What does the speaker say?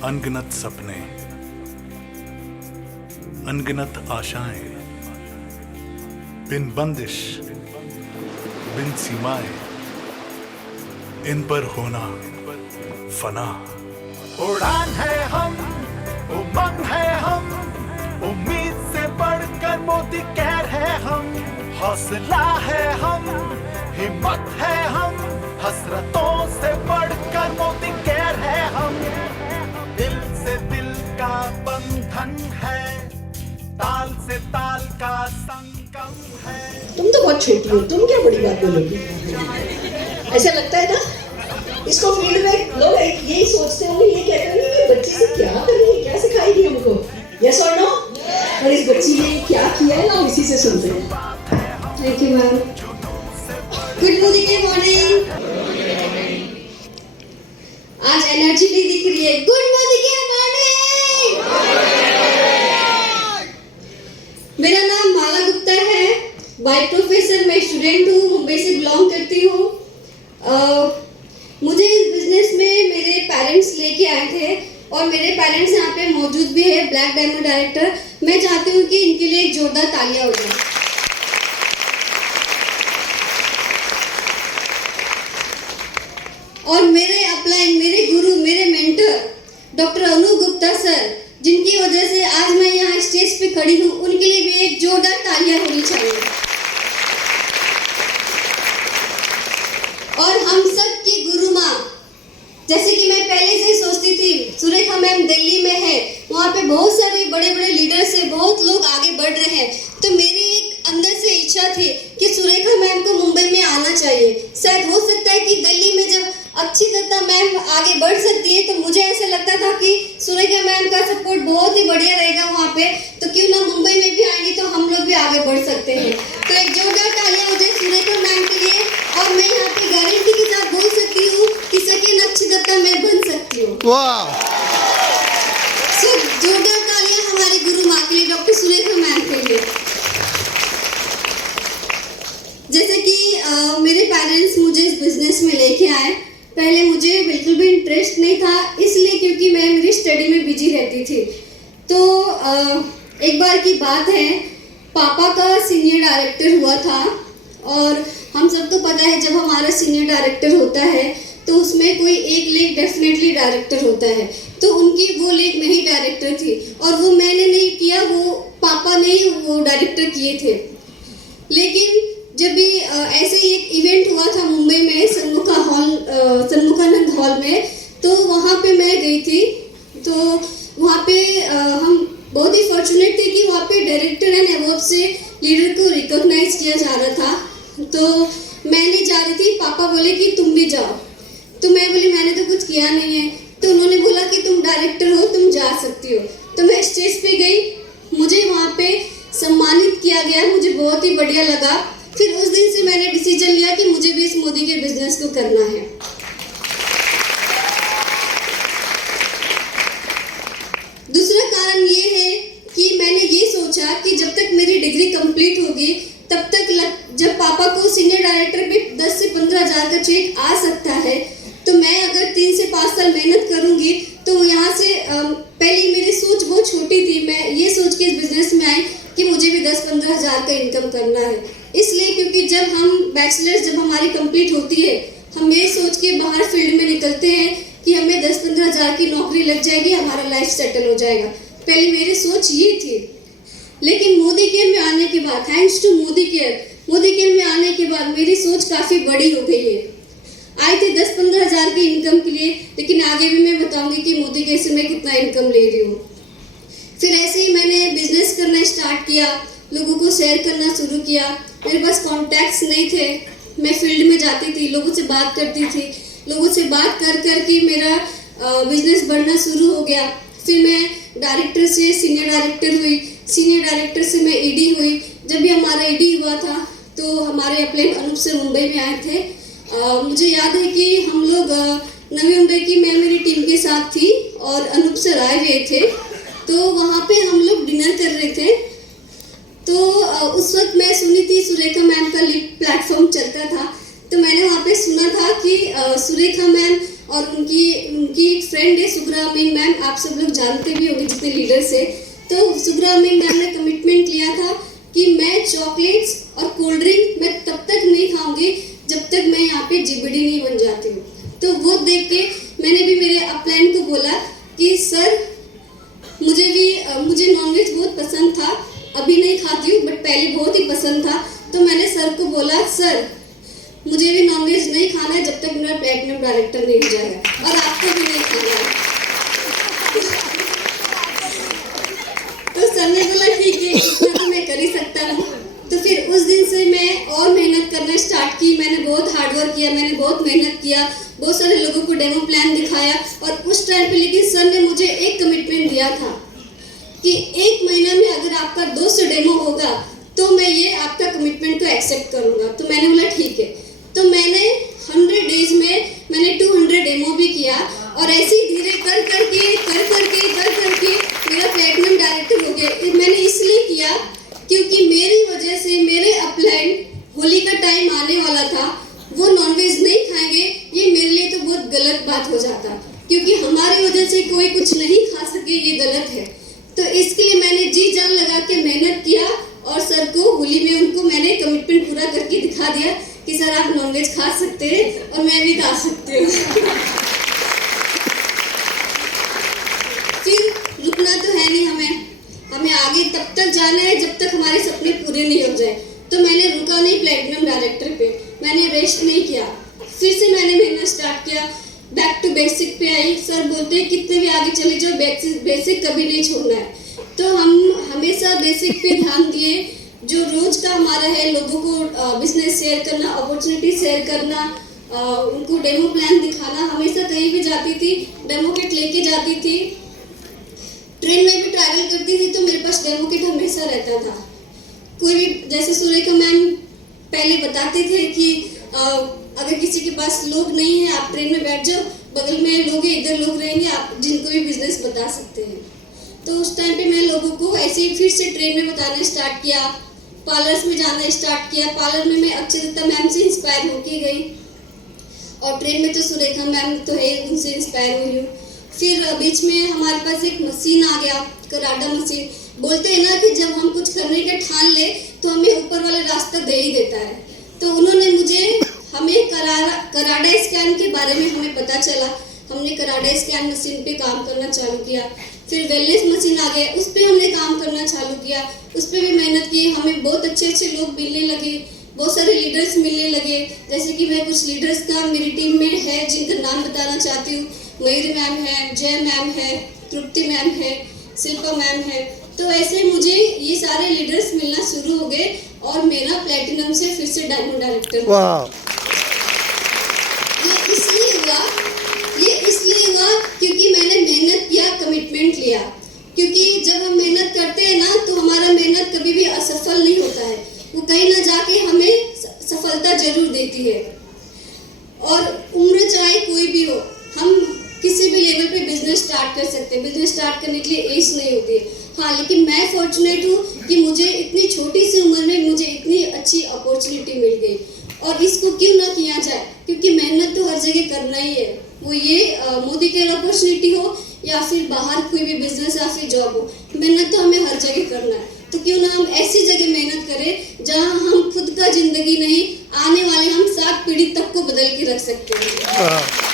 अनगिनत सपने, अनगिनत आशाएं, बिन बंदिश बिन सीमाएं, इन पर होना फना। उड़ान है हम, उमंग है हम, उम्मीद से बढ़कर मोदी कहर है हम, हौसला है हम, हिम्मत है हम, हसरतों से बढ़कर मोदी कहर है हम, दिल से दिल का बंधन है, ताल से ताल का संगम है। तुम तो बहुत छोटी हो, तुम क्या बड़ी बात बोलोगी? ऐसा लगता है ना, इसको फील्ड में लोग यही सोचते होंगे, ये कहते होंगे ये बच्ची से क्या करेंगे, क्या सिखाएगी हमको? यस और नो? और इस बच्ची ने क्या किया है ना, इसी से सुनते हैं। Thank you ma'am. Good morning. आज एनर्जी नहीं दिख रही है। Good morning. मेरा नाम माला गुप्ता है। बाय प्रोफेशन मैं स्टूडेंट हूँ, मुंबई से बिलोंग करती हूँ। मुझे इस बिजनेस में मेरे पेरेंट्स लेके आए थे और मेरे पेरेंट्स यहाँ पे मौजूद भी है, ब्लैक डायमंड डायरेक्टर। मैं चाहती हूँ कि इनके लिए एक जोरदार तालियां हो जाए। और मेरे अपलाइन, मेरे गुरु, मेरे मेंटर डॉक्टर अनु गुप्ता सर, जिनकी वजह से आज मैं यहाँ स्टेज पे खड़ी हूँ, उनके लिए भी एक जोरदार तालियां होनी चाहिए। और हम सब की गुरु माँ, जैसे कि मैं पहले से सोचती थी, सुरेखा मैम दिल्ली में है, वहाँ पे बहुत सारे बड़े बड़े लीडर्स है, बहुत लोग आगे बढ़ रहे हैं, तो मेरी एक अंदर से इच्छा थी कि सुरेखा मैम को मुंबई में आना चाहिए। शायद हो सकता है कि दिल्ली में जब अच्छी दत्ता मैम आगे बढ़ सकती है, तो मुझे ऐसा लगता था कि सुरेखा मैम का सपोर्ट बहुत ही बढ़िया रहेगा वहाँ पे, तो क्यों ना मुंबई में भी आएंगे तो हम लोग भी आगे बढ़ सकते हैं। तो एक जोरदार तालियां हो जाए सुरेखा मैम के लिए। और मैं यहाँ पे गारंटी के साथ बोल सकती हूँ कि सेकेंड अच्छी दत्ता मैं बन सकती हूँ। सो जोरदार तालियां हमारे गुरु माँ के लिए, डॉक्टर सुरेखा मैम के लिए। जैसे कि मेरे पेरेंट्स मुझे इस बिजनेस में लेके आए, पहले मुझे बिल्कुल भी इंटरेस्ट नहीं था, इसलिए क्योंकि मैं मेरी स्टडी में बिजी रहती थी। तो एक बार की बात है, पापा का सीनियर डायरेक्टर हुआ था और हम सबको पता है जब हमारा सीनियर डायरेक्टर होता है तो उसमें कोई एक लेग डेफिनेटली डायरेक्टर होता है, तो उनकी वो लेग में ही डायरेक्टर थी और वो मैंने नहीं किया, वो पापा ने ही वो डायरेक्टर किए थे। लेकिन जब भी ऐसे ही एक इवेंट हुआ था मुंबई में सन्मुखानंद हॉल में, तो वहाँ पे मैं गई थी। तो वहाँ पे हम बहुत ही फॉर्चुनेट थे कि वहाँ पे डायरेक्टर एंड अवार्ड से लीडर को रिकॉग्नाइज किया जा रहा था। तो मैं नहीं जा रही थी, पापा बोले कि तुम भी जाओ, तो मैं बोली मैंने तो कुछ किया नहीं है। तो उन्होंने बोला कि तुम डायरेक्टर हो, तुम जा सकती हो। तो मैं स्टेज पे गई, मुझे वहाँ पे सम्मानित किया गया, मुझे बहुत ही बढ़िया लगा। फिर उस दिन से मैंने डिसीजन लिया कि मुझे भी इस मोदी के बिजनेस को करना है। दूसरा कारण ये है कि मैंने ये सोचा कि जब तक मेरी डिग्री कंप्लीट होगी तब तक जब पापा को सीनियर डायरेक्टर पे 10 से 15 हज़ार का चेक आ सकता है, तो मैं अगर 3 से 5 साल मेहनत करूंगी तो यहाँ से पहले मेरी सोच बहुत छोटी थी, मैं ये सोच के इस बिजनेस में आई कि मुझे भी 10-15 हज़ार का इनकम करना है। इसलिए क्योंकि जब हम बैचलर्स जब हमारी कंप्लीट होती है, हम ये सोच के बाहर फील्ड में निकलते हैं कि हमें 10-15 हज़ार की नौकरी लग जाएगी, हमारा लाइफ सेटल हो जाएगा। पहले मेरी सोच ये थी। लेकिन मोदी केयर में आने के बाद, थैंक्स टू मोदी केयर में आने के बाद मेरी सोच काफ़ी बड़ी हो गई है। आए थे 10-15 हज़ार की इनकम के लिए, लेकिन आगे भी मैं बताऊंगी कि मोदी केयर से मैं कितना इनकम ले रही हूँ। फिर ऐसे ही मैंने बिजनेस करना स्टार्ट किया, लोगों को शेयर करना शुरू किया। मेरे पास कॉन्टैक्ट्स नहीं थे, मैं फील्ड में जाती थी, लोगों से बात करती थी, लोगों से बात कर कर के मेरा बिजनेस बढ़ना शुरू हो गया। फिर मैं डायरेक्टर से सीनियर डायरेक्टर हुई, सीनियर डायरेक्टर से मैं ईडी हुई। जब भी हमारा ईडी हुआ था तो हमारे अपलाइन अनूप सर मुंबई में आए थे। मुझे याद है कि हम लोग नवी मुंबई की मैं मेरी टीम के साथ थी और अनूप सर आए हुए थे, तो वहाँ पे हम लोग डिनर कर रहे थे। तो उस वक्त मैं सुनी थी सुरेखा मैम का लिप प्लेटफॉर्म चलता था, तो मैंने वहाँ पे सुना था कि सुरेखा मैम और उनकी एक फ्रेंड है सुगरा अमीन मैम, आप सब लोग जानते भी होंगे जितने लीडर्स है। तो सुगरा अमीन मैम ने कमिटमेंट लिया था कि मैं चॉकलेट्स और कोल्ड ड्रिंक मैं तब तक नहीं खाऊंगी जब तक मैं यहाँ पे जीबीडी नहीं बन जाती हूँ। तो वो देख के मैंने भी मेरे अपलाइन को बोला कि सर मुझे नॉनवेज बहुत पसंद था, अभी नहीं खाती हूँ बट पहले बहुत ही पसंद था। तो मैंने सर को बोला सर मुझे भी नॉनवेज नहीं खाना है जब तक मेरा प्लेटिनम डायरेक्टर नहीं हो जाएगा, और आपको भी नहीं खाना है। तो सर ने बोला ठीक है, इतना तो मैं कर ही सकता हूँ। तो फिर उस दिन से मैं और मेहनत करना स्टार्ट की। मैंने बहुत हार्डवर्क किया, मैंने बहुत मेहनत किया, बहुत सारे लोगों को डेमो प्लान दिखाया। और उस टाइम पे लेकिन सर ने मुझे एक कमिटमेंट दिया था कि 1 महीना में अगर आपका 200 डेमो होगा तो मैं ये आपका कमिटमेंट को एक्सेप्ट करूंगा। तो मैंने बोला ठीक है। तो मैंने 100 डेज में मैंने 200 डेमो भी किया, और ऐसे ही धीरे कर करके मेरा प्लेटिनम डायरेक्टर हो गया। मैंने इसलिए किया क्योंकि मेरी वजह से मेरे अपलाइन होली का टाइम आने वाला था, वो नॉनवेज नहीं खाएंगे, ये मेरे लिए तो बहुत गलत बात हो जाता, क्योंकि हमारी वजह से कोई कुछ नहीं खा सके, ये गलत है। तो इसके लिए मैंने जी जान लगा के मेहनत किया, और सर को होली में उनको मैंने कमिटमेंट पूरा करके दिखा दिया कि सर आप नॉनवेज खा सकते हैं और मैं भी खा सकती हूँ। फिर रुकना तो है नहीं, हमें आगे तब तक जाना है जब तक हमारे सपने पूरे नहीं हो जाए। तो मैंने रुका नहीं प्लेटिनम डायरेक्टर पे, मैंने रेस्ट नहीं किया, फिर से मैंने मेहनत स्टार्ट किया, बैक टू बेसिक पे आई। सर बोलते हैं कितने भी आगे चले जाओ, बेसिक कभी नहीं छोड़ना है। तो हम हमेशा बेसिक पे ध्यान दिए। जो रोज का हमारा है, लोगों को बिजनेस शेयर करना, अपॉर्चुनिटी शेयर करना, उनको डेमो प्लान दिखाना। हमेशा कहीं भी जाती थी डेमो किट लेके जाती थी, ट्रेन में भी ट्रैवल करती थी तो मेरे पास डेमो किट हमेशा रहता था। कोई भी, जैसे सुरेखा मैम पहले बताते थे कि अगर किसी के पास लोग नहीं है, आप ट्रेन में बैठ जाओ, बगल में लोग हैं, इधर लोग रहेंगे, आप जिनको भी बिजनेस बता सकते हैं। तो उस टाइम पे मैं लोगों को ऐसे ही फिर से ट्रेन में बताना स्टार्ट किया, पार्लर्स में जाना स्टार्ट किया। पार्लर में मैं अक्षता मैम से इंस्पायर होके गई, और ट्रेन में तो सुरेखा मैम तो है, उनसे इंस्पायर हुई हूँ। फिर बीच में हमारे पास एक मशीन आ गया, कराडा मशीन। बोलते हैं ना कि जब हम कुछ करने का ठान ले तो हमें ऊपर वाला रास्ता दे ही देता है। तो उन्होंने हमें कराडा स्कैन के बारे में हमें पता चला, हमने कराडा स्कैन मशीन पे काम करना चालू किया। फिर वेलनेस मशीन आ गया, उस पर हमने काम करना चालू किया, उस पर भी मेहनत की। हमें बहुत अच्छे लोग मिलने लगे, बहुत सारे लीडर्स मिलने लगे। जैसे कि मैं कुछ लीडर्स का मेरी टीम में है जिनका नाम बताना चाहती हूँ। मयूरी मैम है, जय मैम है, तृप्ति मैम है, शिल्पा मैम है। तो ऐसे मुझे ये सारे लीडर्स मिलना शुरू हो गए, और मेरा प्लेटिनम से फिर से डायमंड डायरेक्टर हुआ। ये इसलिए हुआ क्योंकि मैंने मेहनत किया, कमिटमेंट लिया। क्योंकि जब हम मेहनत करते हैं ना तो हमारा मेहनत कभी भी असफल नहीं होता है, वो कहीं ना जाके हमें सफलता जरूर देती है। और उम्र चाहे कोई भी हो, हम किसी भी लेवल पे बिजनेस स्टार्ट कर सकते हैं। बिजनेस स्टार्ट करने के लिए एज नहीं होती है। हाँ, लेकिन मैं फॉर्चुनेट हूँ कि मुझे इतनी छोटी सी उम्र में मुझे इतनी अच्छी अपॉर्चुनिटी मिल गई, और इसको क्यों ना किया जाए, क्योंकि मेहनत तो हर जगह करना ही है। वो ये मोदी केयर अपॉर्चुनिटी हो या फिर बाहर कोई भी बिजनेस या फिर जॉब हो, मेहनत तो हमें हर जगह करना है। तो क्यों ना हम ऐसी जगह मेहनत करें जहां हम खुद का जिंदगी नहीं, आने वाले हम 7 पीढ़ी तक को बदल के रख सकते हैं।